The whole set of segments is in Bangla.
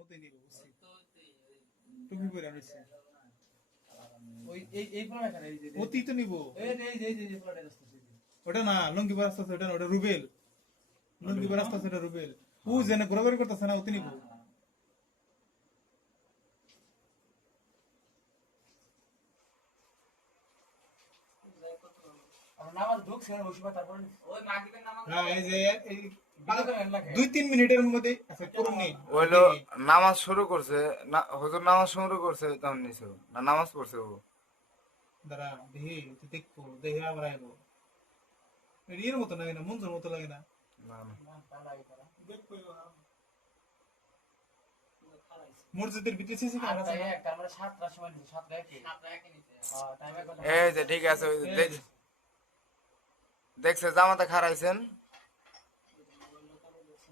ওতে নিব বুঝছি টুপি পরে আনিছে ওই এই ফোনটা কেন এই যে ওতেই তো নিব এই ফোনটা আসছে ওটা না লঙ্গি পরে আসতেছে ওটা না ওটা রুবেল লঙ্গি পরে আসতেছে ওটা রুবেল ও যেন ঘোরাঘুরি করতেছে না ওতে নিব আমার নামাজ ঢুকছে না ওই তারপর ওই মাগরিবের নামাজ হ্যাঁ এই যে এই 2-3 মিনিটের মধ্যে আচ্ছা করুন নি ওইলো নামাজ শুরু করছে না হুজুর নামাজ শুরু করছে তখন নিছো না নামাজ পড়ছে ও দাঁড়া দেখি দেখবো দেখে আবার আইবো এর মতো লাগে না মঞ্জুর মতো লাগে না না না মসজিদের ভিতরে সিসি ক্যামেরা আছে না? ক্যামেরা 7টার সময় 7টা কি 7টা কি নিচে হ্যাঁ টাইমে কথা এই যে ঠিক আছে ওই দেখছে জামাতে খারাইছেন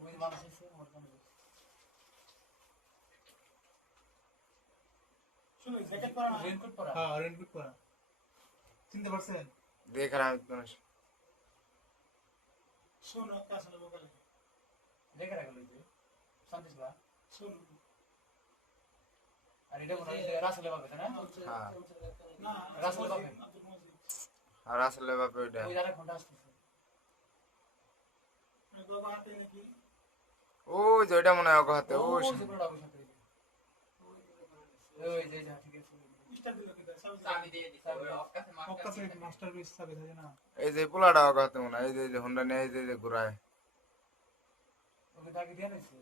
ওই মানুষ এসে ওর জন্য শুনুন জ্যাকেট পরা না রেনকোট পরা হ্যাঁ রেনকোট পরা চিনতে পারছেন দিয়ে খারাপ মানুষ শোনো কাছে বকালে দেখে রাখলো যে সন্দেশলা শোনো আর এটা মনে হয় রাসেলে পাবে না হ্যাঁ না রাসেলে পাবে আর আসলে বাপে ওইটা ওই যারা ঘন্টা আসছে বাবা হাতে নাকি ও যে ওইটা মনে হয় হাতে ও ওই যে বড় অবস্থা করে ওই যে যা ঠিক আছে স্টার দিল কি চাবি দিয়ে দিছে ওই অফকাসে অক্কাসে মাস্টার পিস চাবি থাকে না এই যে পোলাটা হাতে মনে হয় এই যে হুন্ডা নিয়ে এই যে ঘুরায় ওকে তাকে দিয়ে নিছে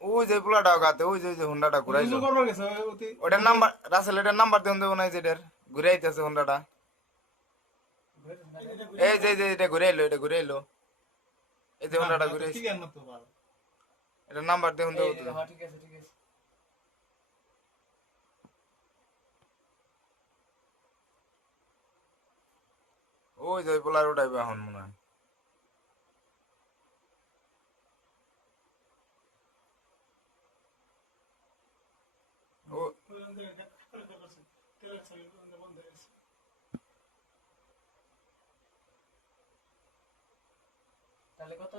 ওই যে পোলাটা হাতে ওই যে হুন্ডাটা ঘুরাইলো বুঝু করবার গেছে ওতে ওটার নাম্বার রাসেল এটার নাম্বার দেন দেবো না যেটার ঘুরে আইতেছে হুন্ডাটা এই যে এটা ঘুরে এলো এটা ঘুরে এলো এই যে হুন্ডাটা ঘুরে ঠিক আছে না তো ভালো এটার নাম্বার দেন দেবো তো হ্যাঁ ঠিক আছে ঠিক আছে ওই যে পোলার ওটাইবে এখন মনে হয় ও তাহলে কত